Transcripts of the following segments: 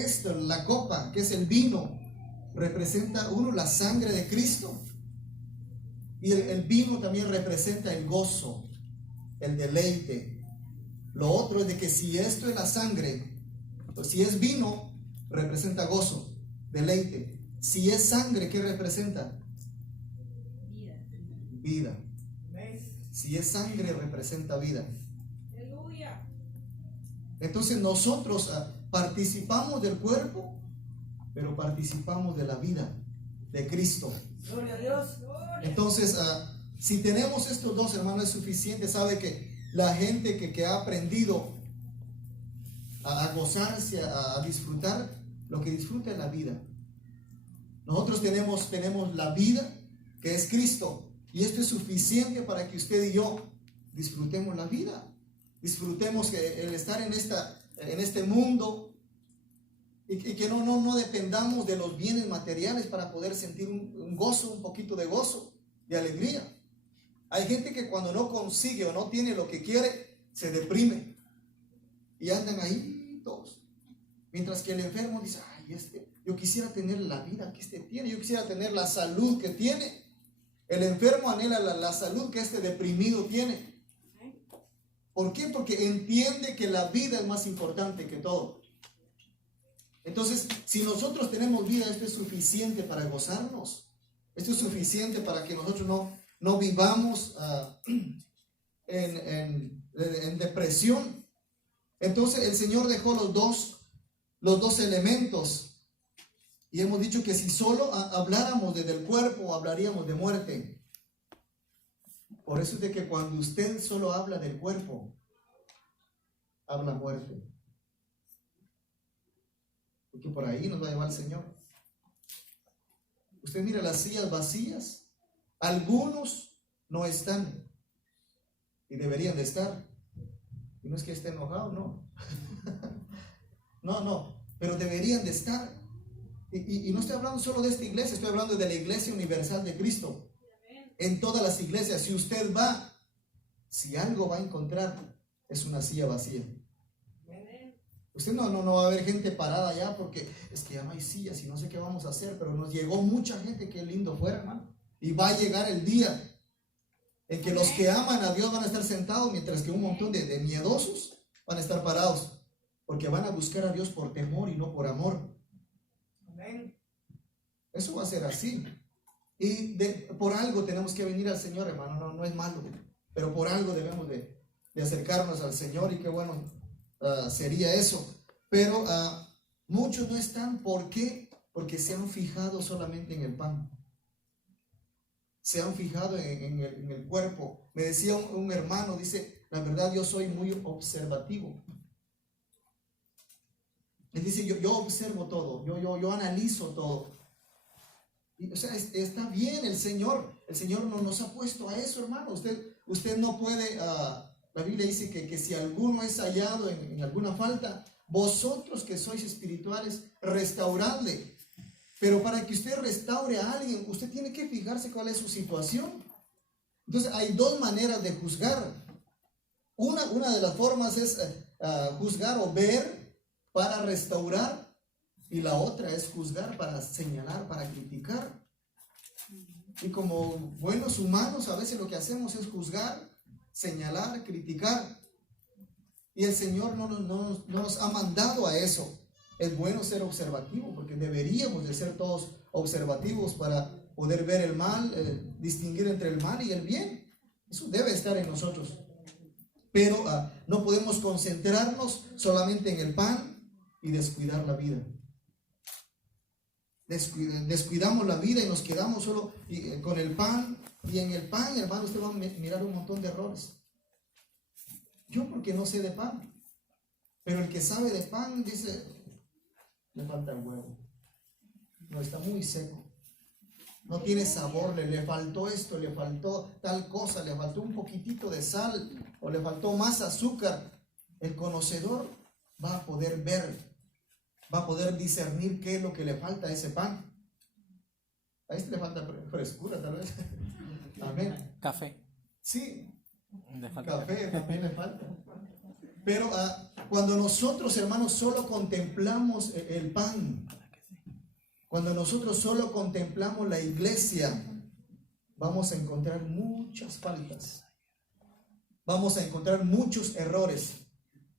esto, la copa, que es el vino, representa uno la sangre de Cristo. Y el vino también representa el gozo, el deleite. Lo otro es de que si esto es la sangre, pues si es vino, representa gozo, deleite. Si es sangre, ¿qué representa? Vida. Si es sangre, representa vida. Entonces nosotros participamos del cuerpo, pero participamos de la vida de Cristo. Gloria a Dios. Entonces, si tenemos estos dos, hermanos, es suficiente. Sabe que la gente que ha aprendido a gozarse, a disfrutar, lo que disfruta es la vida. Nosotros tenemos la vida, que es Cristo, y esto es suficiente para que usted y yo disfrutemos la vida. Disfrutemos el estar en este mundo, y que no dependamos de los bienes materiales para poder sentir un gozo, un poquito de gozo, de alegría. Hay gente que cuando no consigue o no tiene lo que quiere, se deprime y andan ahí todos. Mientras que el enfermo dice, ay, yo quisiera tener la vida que tiene, yo quisiera tener la salud que tiene. El enfermo anhela la salud que deprimido tiene. ¿Por qué? Porque entiende que la vida es más importante que todo. Entonces, si nosotros tenemos vida, esto es suficiente para gozarnos. Esto es suficiente para que nosotros no vivamos en depresión. Entonces, el Señor dejó los dos elementos. Y hemos dicho que si solo habláramos desde el cuerpo, hablaríamos de muerte. Por eso es de que cuando usted solo habla del cuerpo, habla muerte. Porque por ahí nos va a llevar el Señor. Usted mira las sillas vacías. Algunos no están y deberían de estar. Y no es que esté enojado, no. No, pero deberían de estar. Y no estoy hablando solo de esta iglesia, estoy hablando de la iglesia universal de Cristo. En todas las iglesias, si usted va, si algo va a encontrar, es una silla vacía. Usted no va a ver gente parada allá porque es que ya no hay sillas y no sé qué vamos a hacer, pero nos llegó mucha gente, qué lindo fuera, hermano. Y va a llegar el día en que los que aman a Dios van a estar sentados, mientras que un montón de miedosos van a estar parados, porque van a buscar a Dios por temor y no por amor. Eso va a ser así. Y por algo tenemos que venir al Señor, hermano, no es malo, pero por algo debemos de acercarnos al Señor, y qué bueno sería eso. Pero muchos no están. ¿Por qué? Porque se han fijado solamente en el pan, se han fijado en el cuerpo. Me decía un hermano, dice, la verdad yo soy muy observativo. Él dice, yo observo todo, yo analizo todo. Y, o sea, está bien, el Señor no nos ha puesto a eso, hermano. Usted no puede, la Biblia dice que si alguno es hallado en alguna falta, vosotros que sois espirituales, restauradle. Pero para que usted restaure a alguien, usted tiene que fijarse cuál es su situación. Entonces hay dos maneras de juzgar. Una de las formas es juzgar o ver para restaurar, y la otra es juzgar para señalar, para criticar. Y como buenos humanos a veces lo que hacemos es juzgar, señalar, criticar. Y el Señor no nos ha mandado a eso. Es bueno ser observativo, porque deberíamos de ser todos observativos para poder ver el mal, distinguir entre el mal y el bien. Eso debe estar en nosotros. Pero no podemos concentrarnos solamente en el pan y descuidar la vida. Descuidamos la vida y nos quedamos solo con el pan. Y en el pan, hermano, usted va a mirar un montón de errores. Yo porque no sé de pan, pero el que sabe de pan dice, le falta el huevo, no, está muy seco, no tiene sabor, le faltó esto, le faltó tal cosa, le faltó un poquitito de sal o le faltó más azúcar. El conocedor va a poder ver, va a poder discernir qué es lo que le falta a ese pan. A este le falta frescura, tal vez. Amén. Café. Sí, Le falta café también le falta. Pero cuando nosotros, hermanos, solo contemplamos el pan, cuando nosotros solo contemplamos la iglesia, vamos a encontrar muchas faltas, vamos a encontrar muchos errores.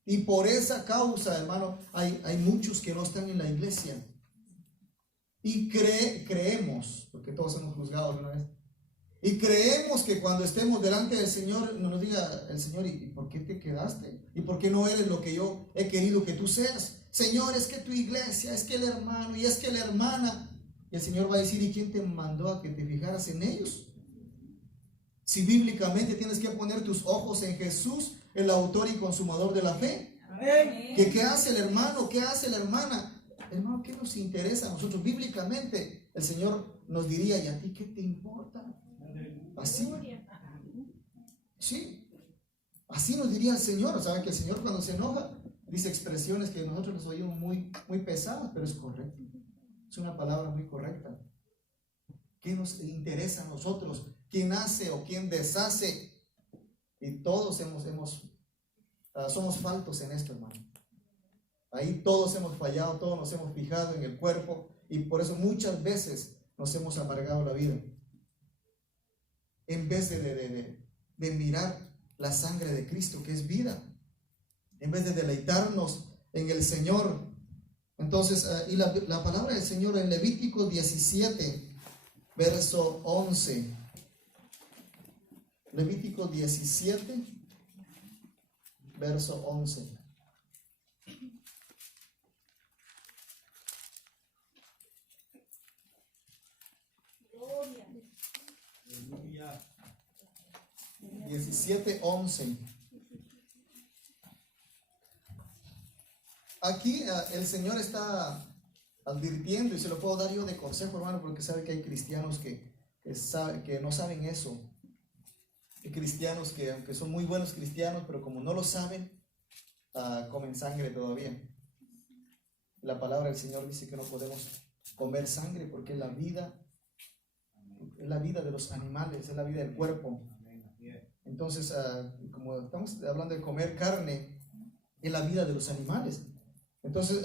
Y por esa causa, hermano, hay muchos que no están en la iglesia. Y creemos, porque todos hemos juzgado alguna vez, y creemos que cuando estemos delante del Señor, nos diga el Señor, ¿y por qué te quedaste? ¿Y por qué no eres lo que yo he querido que tú seas? Señor, es que tu iglesia, es que el hermano, y es que la hermana. Y el Señor va a decir, ¿y quién te mandó a que te fijaras en ellos? Si bíblicamente tienes que poner tus ojos en Jesús, el autor y consumador de la fe. ¿Qué hace el hermano? ¿Qué hace la hermana? Hermano, ¿qué nos interesa a nosotros? Bíblicamente, el Señor nos diría, ¿y a ti qué te importa? Así. Sí. Así nos diría el Señor. ¿Saben que el Señor cuando se enoja dice expresiones que nosotros nos oímos muy pesadas, pero es correcto? Es una palabra muy correcta. ¿Qué nos interesa a nosotros? ¿Quién hace o quién deshace? Y todos somos faltos en esto, hermano. Ahí todos hemos fallado, todos nos hemos fijado en el cuerpo y por eso muchas veces nos hemos amargado la vida. En vez de mirar la sangre de Cristo, que es vida, en vez de deleitarnos en el Señor. Entonces, y la palabra del Señor en Levítico 17, verso 11. Levítico 17, verso 11. Gloria. 17:11. Aquí el Señor está advirtiendo, y se lo puedo dar yo de consejo, hermano, porque sabe que hay cristianos que no saben eso. Hay cristianos que, aunque son muy buenos cristianos, pero como no lo saben, comen sangre todavía. La palabra del Señor dice que no podemos comer sangre porque es la vida de los animales, es la vida del cuerpo. Entonces, como estamos hablando de comer carne, es la vida de los animales. Entonces,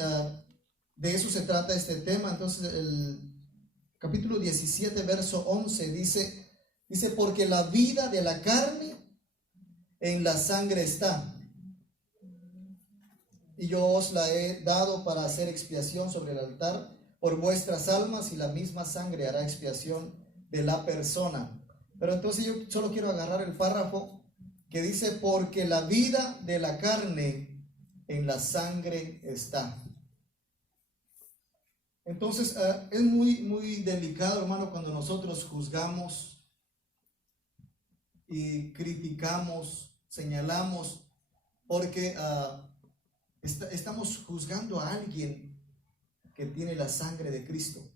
de eso se trata este tema. Entonces, el capítulo 17, verso 11 dice, porque la vida de la carne en la sangre está. Y yo os la he dado para hacer expiación sobre el altar por vuestras almas, y la misma sangre hará expiación de la persona. Pero entonces yo solo quiero agarrar el párrafo que dice, porque la vida de la carne en la sangre está. Entonces es muy delicado, hermano, cuando nosotros juzgamos y criticamos, señalamos, porque estamos juzgando a alguien que tiene la sangre de Cristo,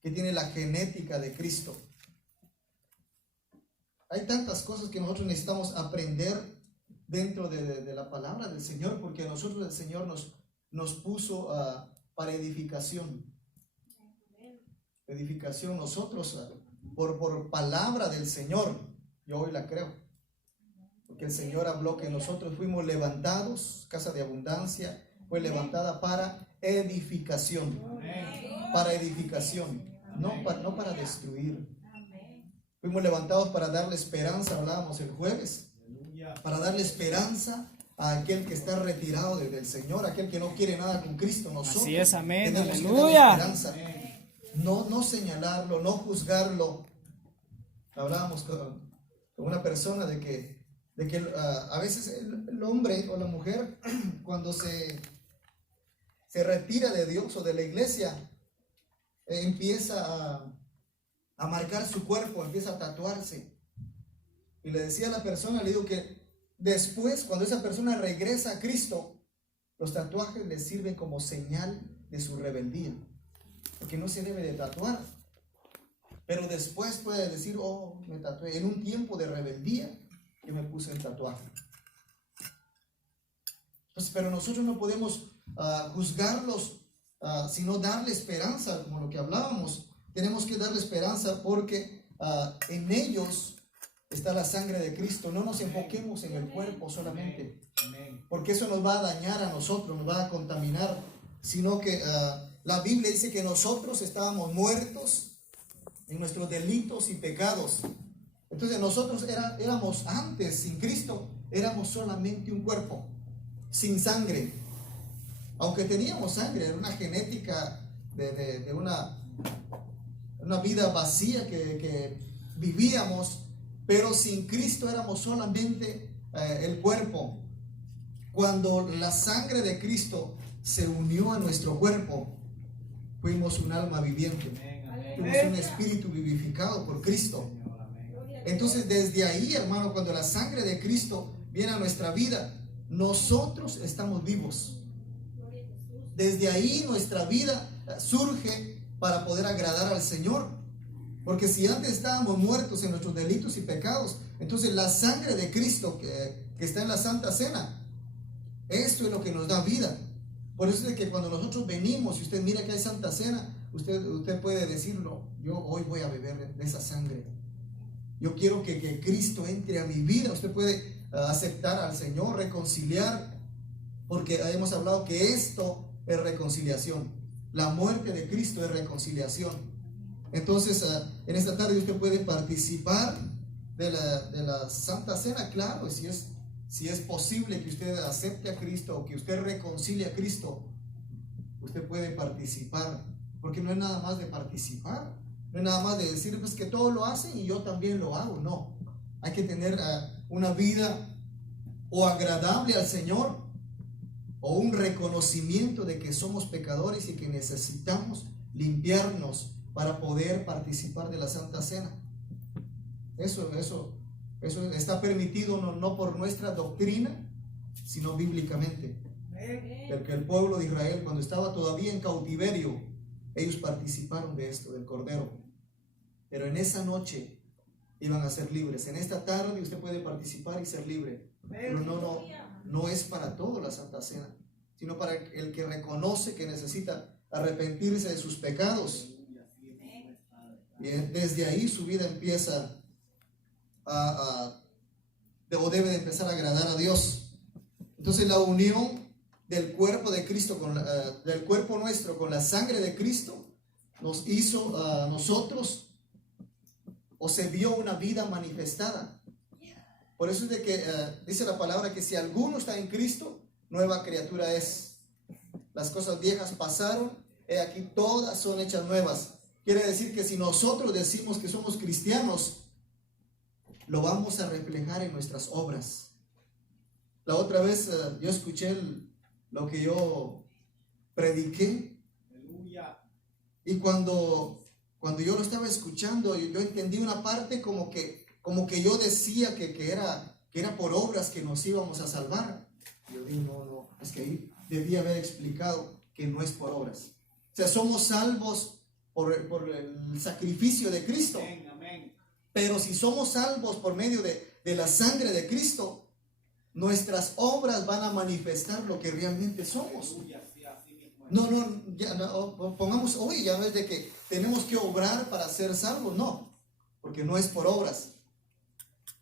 que tiene la genética de Cristo. Hay tantas cosas que nosotros necesitamos aprender dentro de la palabra del Señor, porque a nosotros el Señor nos puso para edificación. Edificación, nosotros por palabra del Señor, yo hoy la creo, porque el Señor habló que nosotros fuimos levantados, casa de abundancia, fue levantada para edificación, para edificación, no para destruir. Fuimos levantados para darle esperanza, hablábamos el jueves, para darle esperanza a aquel que está retirado del Señor, aquel que no quiere nada con Cristo. Nosotros así es, amén, aleluya. No señalarlo, no juzgarlo. Hablábamos con una persona de que a veces el hombre o la mujer cuando se retira de Dios o de la iglesia, empieza a marcar su cuerpo, empieza a tatuarse. Y le decía a la persona, le digo que después, cuando esa persona regresa a Cristo, los tatuajes le sirven como señal de su rebeldía, porque no se debe de tatuar. Pero después puede decir, oh, me tatué en un tiempo de rebeldía que me puse el tatuaje. Entonces, pero nosotros no podemos juzgarlos, sino darle esperanza, como lo que hablábamos. Tenemos que darle esperanza porque en ellos está la sangre de Cristo. No nos enfoquemos en el cuerpo solamente, porque eso nos va a dañar a nosotros, nos va a contaminar, sino que la Biblia dice que nosotros estábamos muertos en nuestros delitos y pecados. Entonces nosotros éramos antes, sin Cristo, éramos solamente un cuerpo, sin sangre. Aunque teníamos sangre, era una genética de una vida vacía que vivíamos, pero sin Cristo éramos solamente el cuerpo. Cuando la sangre de Cristo se unió a nuestro cuerpo, fuimos un alma viviente, fuimos un espíritu vivificado por Cristo. Entonces desde ahí, hermano, cuando la sangre de Cristo viene a nuestra vida, nosotros estamos vivos. Desde ahí nuestra vida surge para poder agradar al Señor. Porque si antes estábamos muertos en nuestros delitos y pecados, entonces la sangre de Cristo que está en la Santa Cena, esto es lo que nos da vida. Por eso es que cuando nosotros venimos y usted mira que hay Santa Cena, usted puede decirlo: yo hoy voy a beber de esa sangre. Yo quiero que Cristo entre a mi vida. Usted puede aceptar al Señor, reconciliar, porque hemos hablado que esto es reconciliación. La muerte de Cristo es reconciliación. Entonces, en esta tarde usted puede participar de la Santa Cena, claro, si es posible que usted acepte a Cristo o que usted reconcilie a Cristo, usted puede participar, porque no es nada más de participar, no es nada más de decir pues que todos lo hacen y yo también lo hago. No, hay que tener una vida o agradable al Señor, o un reconocimiento de que somos pecadores y que necesitamos limpiarnos para poder participar de la Santa Cena. Eso está permitido no por nuestra doctrina, sino bíblicamente. Porque el pueblo de Israel, cuando estaba todavía en cautiverio, ellos participaron de esto, del Cordero. Pero en esa noche iban a ser libres. En esta tarde usted puede participar y ser libre. Pero no es para todo la Santa Cena, sino para el que reconoce que necesita arrepentirse de sus pecados. Y desde ahí su vida empieza o debe de empezar a agradar a Dios. Entonces la unión del cuerpo de Cristo, del cuerpo nuestro con la sangre de Cristo, nos hizo a nosotros, o se vio una vida manifestada. Por eso es de que dice la palabra que si alguno está en Cristo, nueva criatura es. Las cosas viejas pasaron, he aquí todas son hechas nuevas. Quiere decir que si nosotros decimos que somos cristianos, lo vamos a reflejar en nuestras obras. La otra vez yo escuché lo que yo prediqué. Y cuando yo lo estaba escuchando, yo entendí una parte como que yo decía que era por obras que nos íbamos a salvar. Yo digo, no, es que ahí debía haber explicado que no es por obras. O sea, somos salvos por el sacrificio de Cristo. Amén. Pero si somos salvos por medio de la sangre de Cristo, nuestras obras van a manifestar lo que realmente somos. Pongamos hoy, ya ves de que tenemos que obrar para ser salvos. No, porque no es por obras.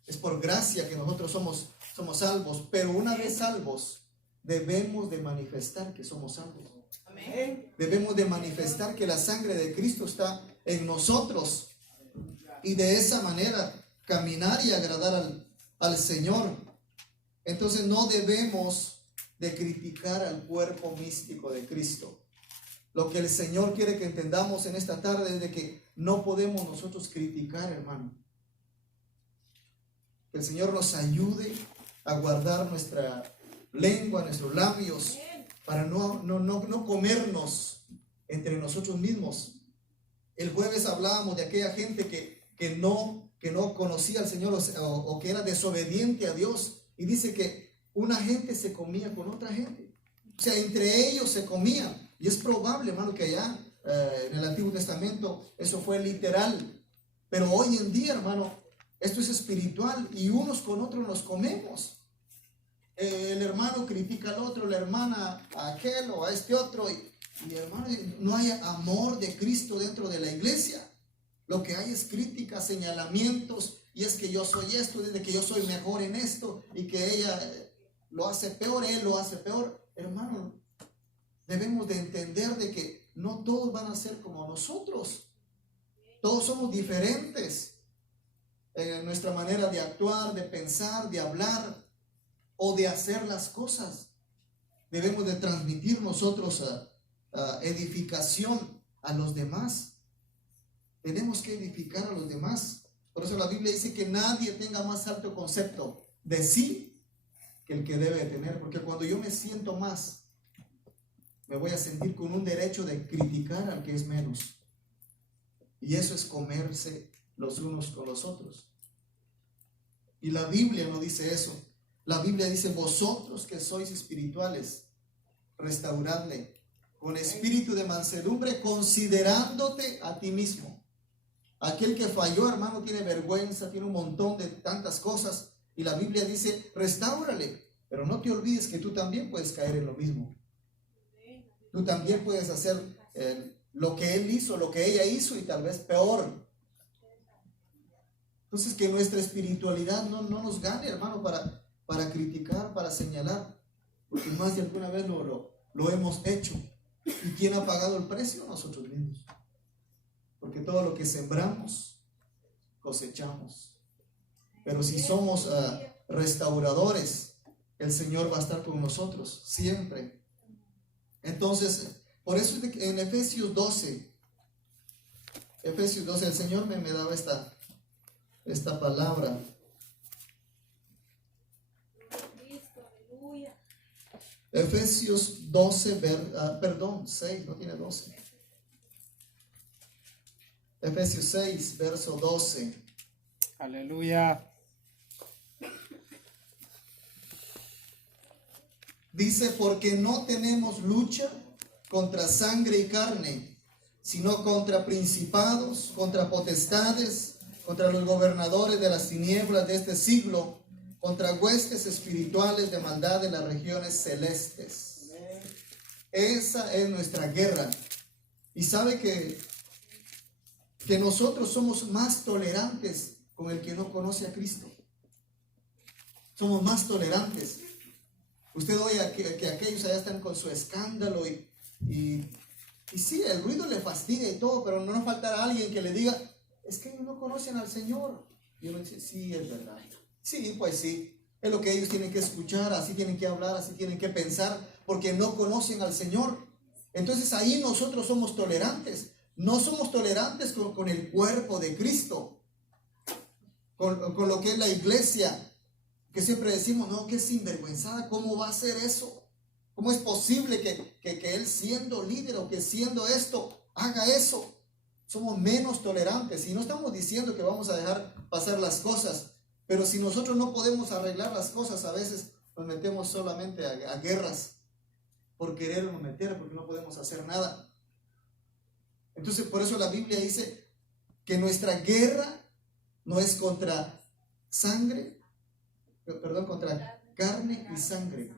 Es por gracia que nosotros somos salvos. Pero una vez salvos, debemos de manifestar que somos salvos. Amén. Debemos de manifestar que la sangre de Cristo está en nosotros. Y de esa manera caminar y agradar al Señor. Entonces no debemos de criticar al cuerpo místico de Cristo. Lo que el Señor quiere que entendamos en esta tarde es de que no podemos nosotros criticar, hermano. Que el Señor nos ayude a guardar nuestra lengua, nuestros labios, para no comernos entre nosotros mismos. El jueves hablábamos de aquella gente que no conocía al Señor o que era desobediente a Dios. Y dice que una gente se comía con otra gente. O sea, entre ellos se comían. Y es probable, hermano, que allá en el Antiguo Testamento eso fue literal. Pero hoy en día, hermano, esto es espiritual y unos con otros nos comemos. El hermano critica al otro, la hermana a aquel o a este otro. Y hermano, no hay amor de Cristo dentro de la iglesia. Lo que hay es críticas, señalamientos, y es que yo soy esto, desde que yo soy mejor en esto, y que ella lo hace peor, él lo hace peor. Hermano, debemos de entender de que no todos van a ser como nosotros. Todos somos diferentes en nuestra manera de actuar, de pensar, de hablar o de hacer las cosas. Debemos de transmitir nosotros edificación a los demás. Tenemos que edificar a los demás. Por eso la Biblia dice que nadie tenga más alto concepto de sí que el que debe tener. Porque cuando yo me siento más, me voy a sentir con un derecho de criticar al que es menos. Y eso es comerse los unos con los otros. Y la Biblia no dice eso. La Biblia dice: vosotros que sois espirituales, restauradle con espíritu de mansedumbre, considerándote a ti mismo. Aquel que falló, hermano, tiene vergüenza, tiene un montón de tantas cosas. Y la Biblia dice: restáurale. Pero no te olvides que tú también puedes caer en lo mismo. Tú también puedes hacer lo que él hizo, lo que ella hizo, y tal vez peor. Entonces, que nuestra espiritualidad no nos gane, hermano, para criticar, para señalar. Porque más de alguna vez lo hemos hecho. ¿Y quién ha pagado el precio? Nosotros mismos. Porque todo lo que sembramos, cosechamos. Pero si somos restauradores, el Señor va a estar con nosotros siempre. Entonces, por eso en Efesios 12, el Señor me daba esta palabra. Efesios 12, 6, no tiene 12. Efesios 6, verso 12. Aleluya. Dice: porque no tenemos lucha contra sangre y carne, sino contra principados, contra potestades, contra los gobernadores de las tinieblas de este siglo, contra huestes espirituales de maldad en las regiones celestes. Esa es nuestra guerra. Y sabe que nosotros somos más tolerantes con el que no conoce a Cristo. Somos más tolerantes. Usted oye que aquellos allá están con su escándalo y sí, el ruido le fastidia y todo, pero no nos faltará alguien que le diga: es que ellos no conocen al Señor. Y uno dice: sí, es verdad. Sí, pues sí, es lo que ellos tienen que escuchar, así tienen que hablar, así tienen que pensar, porque no conocen al Señor. Entonces ahí nosotros somos tolerantes. No somos tolerantes con el cuerpo de Cristo, con lo que es la iglesia, que siempre decimos: no, que sinvergüenzada, ¿cómo va a ser eso? ¿Cómo es posible que él, siendo líder o que siendo esto, haga eso? Somos menos tolerantes. Y no estamos diciendo que vamos a dejar pasar las cosas, pero si nosotros no podemos arreglar las cosas, a veces nos metemos solamente a guerras por querernos meter, porque no podemos hacer nada. Entonces, por eso la Biblia dice que nuestra guerra no es contra contra carne y sangre.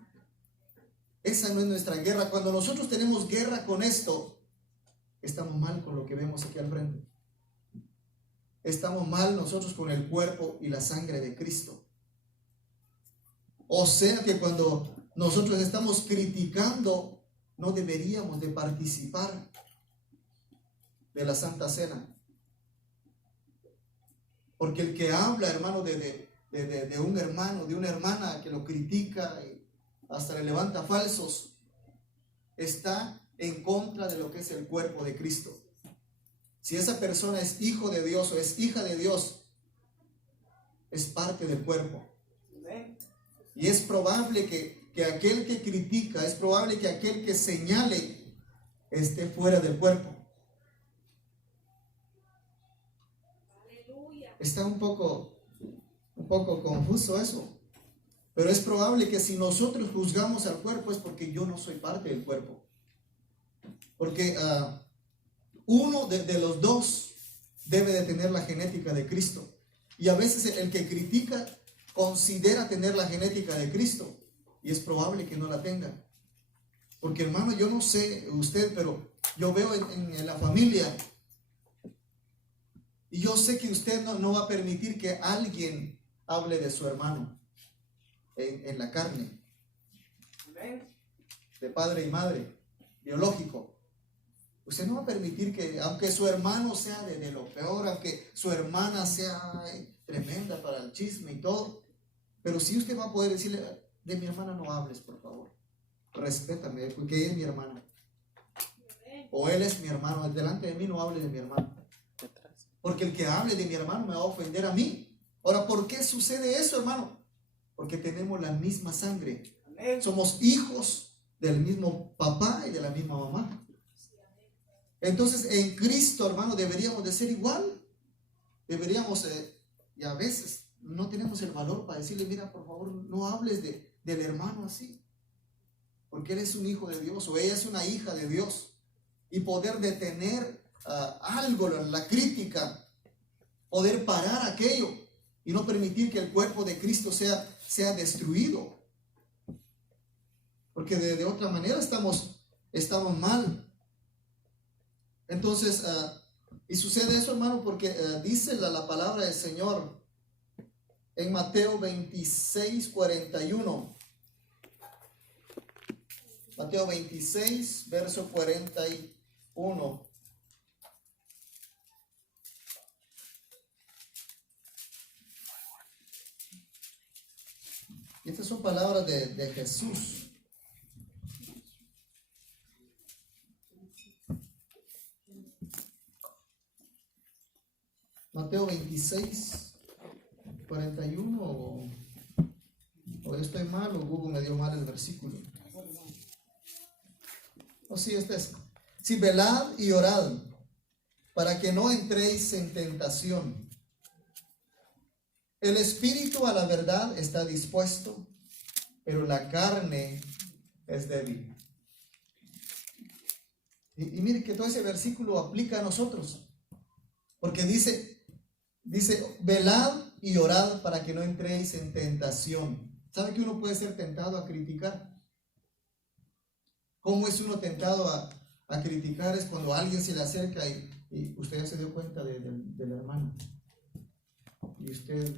Esa no es nuestra guerra. Cuando nosotros tenemos guerra con esto, estamos mal con lo que vemos aquí al frente. Estamos mal nosotros con el cuerpo y la sangre de Cristo. O sea que cuando nosotros estamos criticando, no deberíamos de participar de la Santa Cena. Porque el que habla, hermano, de un hermano, de una hermana que lo critica y hasta le levanta falsos, está en contra de lo que es el cuerpo de Cristo. Si esa persona es hijo de Dios o es hija de Dios, es parte del cuerpo. Y es probable que aquel que critica, es probable que aquel que señale esté fuera del cuerpo. Está un poco confuso eso. Pero es probable que si nosotros juzgamos al cuerpo es porque yo no soy parte del cuerpo. Porque uno de los dos debe de tener la genética de Cristo. Y a veces el que critica considera tener la genética de Cristo. Y es probable que no la tenga. Porque, hermano, yo no sé usted, pero yo veo en la familia Y yo sé que usted no va a permitir que alguien hable de su hermano en la carne, de padre y madre, biológico. Usted no va a permitir que, aunque su hermano sea de lo peor, aunque su hermana sea tremenda para el chisme y todo, pero sí usted va a poder decirle, de mi hermana no hables, por favor. Respétame, porque ella es mi hermana. O él es mi hermano. Delante de mí no hable de mi hermano. Porque el que hable de mi hermano me va a ofender a mí. Ahora, ¿por qué sucede eso, hermano? Porque tenemos la misma sangre. Somos hijos del mismo papá y de la misma mamá. Entonces, en Cristo, hermano, deberíamos de ser igual. Deberíamos, y a veces no tenemos el valor para decirle, mira, por favor, no hables del hermano así. Porque él es un hijo de Dios o ella es una hija de Dios. Y poder detener algo, la crítica, poder parar aquello y no permitir que el cuerpo de Cristo sea destruido. Porque de otra manera estamos mal. Entonces, y sucede eso, hermano, porque dice la palabra del Señor en Mateo 26, 41. Mateo 26, verso 41. Y estas son palabras de Jesús. Mateo 26, 41, o yo estoy mal, o Google me dio mal el versículo. O sí, este es. Si velad y orad, para que no entréis en tentación. El espíritu a la verdad está dispuesto, pero la carne es débil. Y mire que todo ese versículo aplica a nosotros. Porque dice, velad y orad para que no entréis en tentación. ¿Sabe que uno puede ser tentado a criticar? ¿Cómo es uno tentado a criticar? Es cuando alguien se le acerca y usted ya se dio cuenta del hermano. Y usted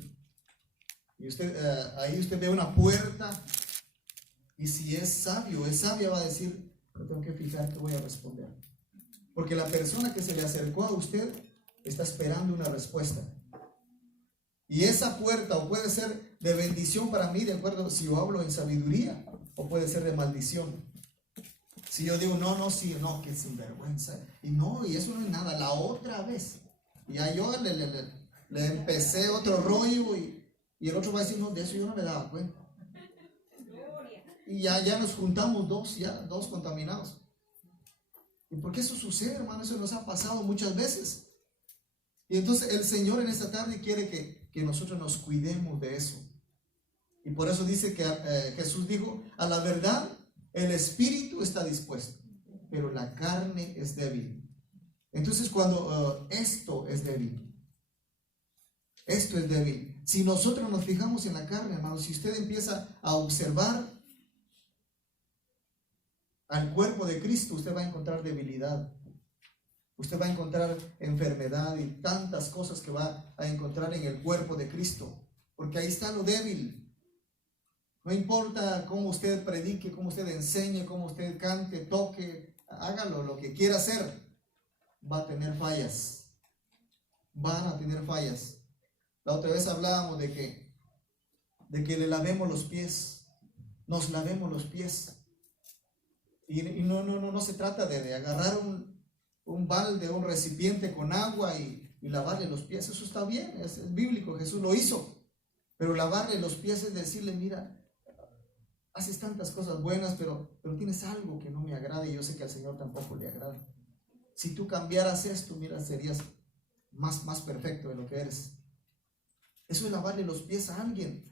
ahí usted ve una puerta, y si es sabio, es sabia, va a decir, me tengo que fijar qué voy a responder. Porque la persona que se le acercó a usted está esperando una respuesta. Y esa puerta o puede ser de bendición para mí, de acuerdo si yo hablo en sabiduría, o puede ser de maldición. Si yo digo, no, que sinvergüenza. Y eso no es nada. La otra vez, ya yo le empecé otro rollo y el otro va a decir, no, de eso yo no me daba cuenta. Y ya nos juntamos dos contaminados. ¿Y por qué eso sucede, hermano? Eso nos ha pasado muchas veces. Y entonces el Señor en esta tarde quiere que nosotros nos cuidemos de eso. Y por eso dice que Jesús dijo, a la verdad, el espíritu está dispuesto, pero la carne es débil. Entonces cuando esto es débil. Si nosotros nos fijamos en la carne, hermano, si usted empieza a observar al cuerpo de Cristo, usted va a encontrar debilidad. Usted va a encontrar enfermedad y tantas cosas que va a encontrar en el cuerpo de Cristo. Porque ahí está lo débil. No importa cómo usted predique, cómo usted enseñe, cómo usted cante, toque, hágalo, lo que quiera hacer, va a tener fallas. Van a tener fallas. La otra vez hablábamos de que le lavemos los pies. Nos lavemos los pies. Y no se trata de agarrar un balde, un recipiente con agua y lavarle los pies. Eso está bien, es bíblico, Jesús lo hizo. Pero lavarle los pies es decirle, mira, haces tantas cosas buenas, pero tienes algo que no me agrada y yo sé que al Señor tampoco le agrada. Si tú cambiaras esto, mira, serías más perfecto de lo que eres. Eso es lavarle los pies a alguien.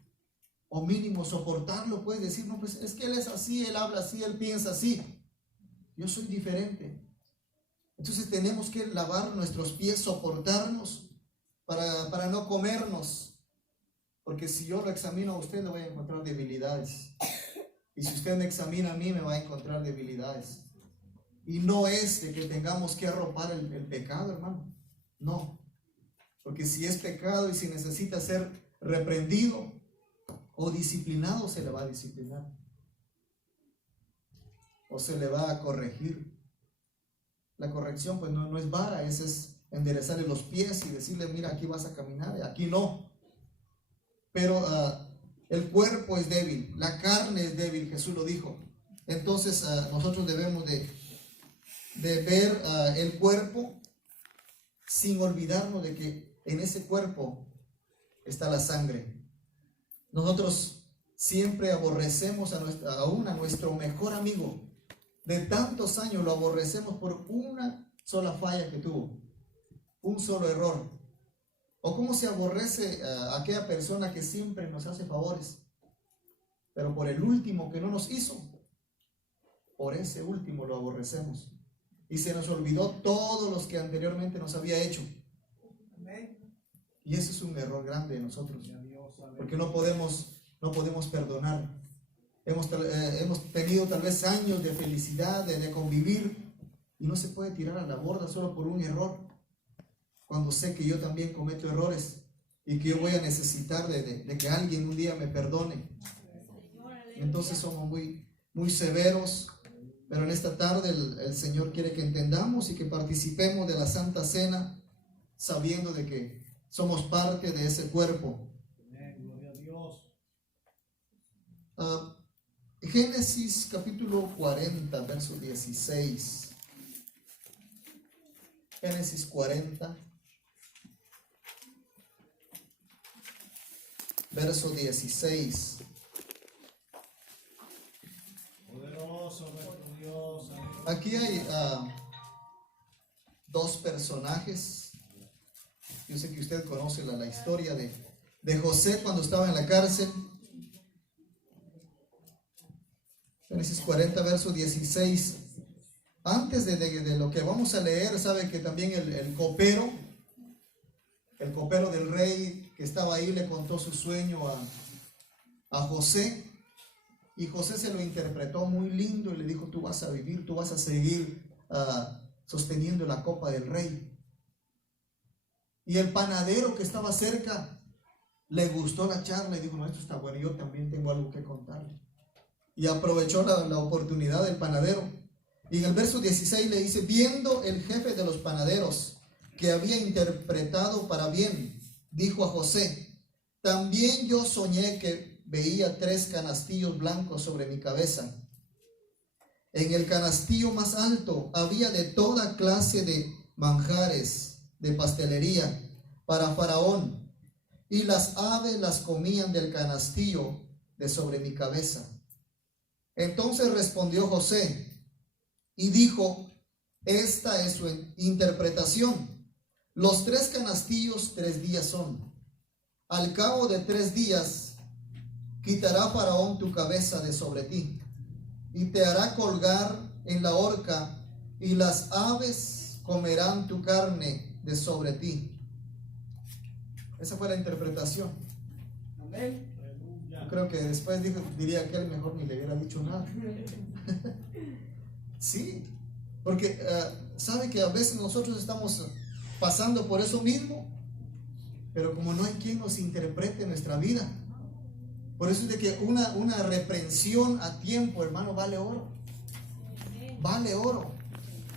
O mínimo soportarlo, puedes decir, no, pues es que él es así, él habla así, él piensa así. Yo soy diferente. Entonces tenemos que lavar nuestros pies, soportarnos para no comernos. Porque si yo lo examino a usted, le voy a encontrar debilidades. Y si usted me examina a mí, me va a encontrar debilidades. Y no es de que tengamos que arropar el pecado, hermano. No. Porque si es pecado y si necesita ser reprendido o disciplinado, se le va a disciplinar. O se le va a corregir. La corrección pues no es vara, es enderezarle los pies y decirle, mira, aquí vas a caminar, aquí no. Pero el cuerpo es débil, la carne es débil, Jesús lo dijo. Entonces nosotros debemos de ver el cuerpo sin olvidarnos de que en ese cuerpo está la sangre. Nosotros siempre aborrecemos aún a nuestro mejor amigo. De tantos años lo aborrecemos por una sola falla que tuvo, un solo error. O cómo se aborrece a aquella persona que siempre nos hace favores, pero por el último que no nos hizo, por ese último lo aborrecemos. Y se nos olvidó todos los que anteriormente nos había hecho. Y ese es un error grande de nosotros, porque no podemos perdonar. Hemos tenido tal vez años de felicidad, de convivir, y no se puede tirar a la borda solo por un error, cuando sé que yo también cometo errores y que yo voy a necesitar de que alguien un día me perdone. Entonces somos muy severos, pero en esta tarde el Señor quiere que entendamos y que participemos de la Santa Cena, sabiendo de que somos parte de ese cuerpo. Gloria a Dios. Génesis capítulo 40, verso 16. Génesis 40, verso 16. Poderoso nuestro Dios. Aquí hay dos personajes. Yo sé que usted conoce la historia de José cuando estaba en la cárcel. Génesis 40, verso 16. Antes de lo que vamos a leer, sabe que también el copero del rey que estaba ahí le contó su sueño a José. Y José se lo interpretó muy lindo y le dijo, tú vas a vivir, tú vas a seguir sosteniendo la copa del rey. Y el panadero que estaba cerca le gustó la charla y dijo, no, esto está bueno, yo también tengo algo que contarle. Y aprovechó la oportunidad del panadero. Y en el verso 16 le dice, viendo el jefe de los panaderos que había interpretado para bien, dijo a José, también yo soñé que veía 3 canastillos blancos sobre mi cabeza. En el canastillo más alto había de toda clase de manjares, de pastelería para Faraón, y las aves las comían del canastillo de sobre mi cabeza. Entonces respondió José y dijo, esta es su interpretación. Los 3 canastillos 3 días son. Al cabo de 3 días quitará Faraón tu cabeza de sobre ti y te hará colgar en la horca, y las aves comerán tu carne de sobre ti. Esa fue la interpretación. Amén. Yo creo que después diría que él mejor ni le hubiera dicho nada. Sí, porque sabe que a veces nosotros estamos pasando por eso mismo, pero como no hay quien nos interprete nuestra vida, por eso es de que una reprensión a tiempo, hermano, vale oro. Vale oro.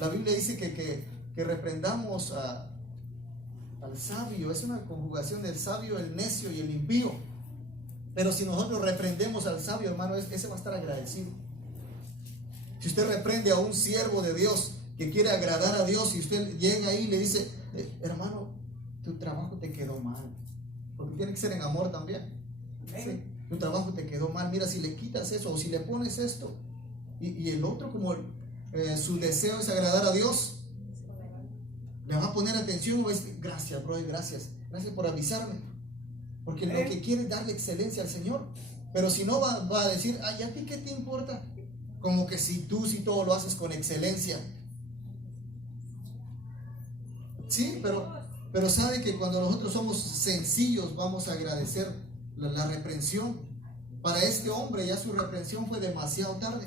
La Biblia dice que reprendamos al sabio. Es una conjugación del sabio, el necio y el impío. Pero si nosotros reprendemos al sabio, hermano, ese va a estar agradecido. Si usted reprende a un siervo de Dios que quiere agradar a Dios y usted llega ahí y le dice, hermano, tu trabajo te quedó mal, porque tiene que ser en amor también. ¿Sí? Tu trabajo te quedó mal, mira, si le quitas eso o si le pones esto, y el otro, como su deseo es agradar a Dios, le va a poner atención y va a decir, gracias, brother, gracias por avisarme. Porque lo que quiere es darle excelencia al Señor. Pero si no, va a decir, ay, ¿a ti qué te importa? Como que si todo lo haces con excelencia. Sí, pero sabe que cuando nosotros somos sencillos, vamos a agradecer la reprensión. Para este hombre ya su reprensión fue demasiado tarde.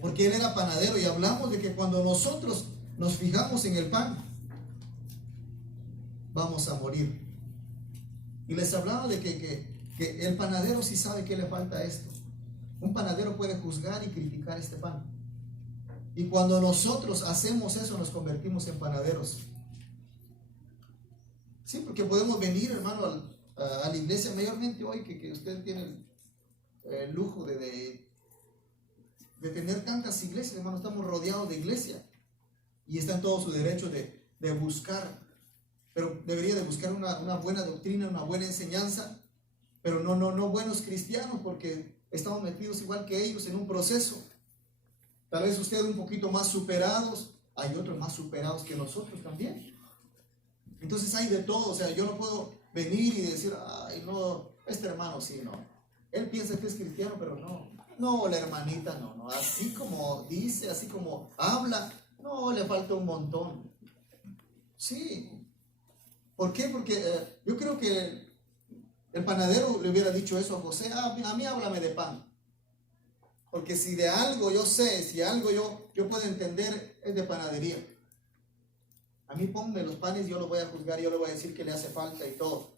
Porque él era panadero, y hablamos de que cuando nosotros nos fijamos en el pan, vamos a morir. Y les hablaba de que el panadero sí sabe que le falta esto. Un panadero puede juzgar y criticar este pan. Y cuando nosotros hacemos eso, nos convertimos en panaderos. Sí, porque podemos venir, hermano, a la iglesia, mayormente hoy que usted tiene el lujo de tener tantas iglesias, hermano. Estamos rodeados de iglesia y está en todo su derecho de buscar, pero debería de buscar una buena doctrina, una buena enseñanza, pero no buenos cristianos, porque estamos metidos igual que ellos en un proceso. Tal vez ustedes un poquito más superados, hay otros más superados que nosotros también. Entonces hay de todo. O sea, yo no puedo venir y decir, ay, no, este hermano sí, no. Él piensa que es cristiano, pero no, la hermanita no, así como dice, así como habla, no, le falta un montón. Sí. ¿Por qué? Porque yo creo que el panadero le hubiera dicho eso a José, a mí háblame de pan. Porque si de algo yo sé, si algo yo puedo entender, es de panadería. A mí ponme los panes, yo lo voy a juzgar, yo le voy a decir que le hace falta y todo.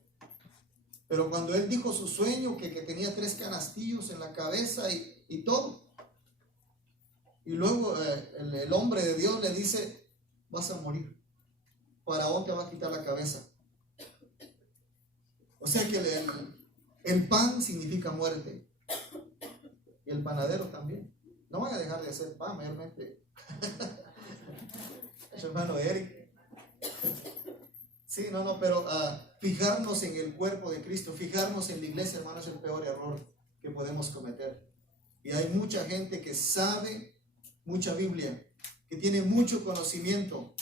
Pero cuando él dijo su sueño, que tenía 3 canastillos en la cabeza y todo. Y luego el hombre de Dios le dice, vas a morir. Faraón te va a quitar la cabeza. O sea que el pan significa muerte. Y el panadero también. No van a dejar de hacer pan, mayormente. Su hermano Eric. Sí, pero fijarnos en el cuerpo de Cristo, fijarnos en la iglesia, hermano, es el peor error que podemos cometer. Y hay mucha gente que sabe mucha Biblia, que tiene mucho conocimiento,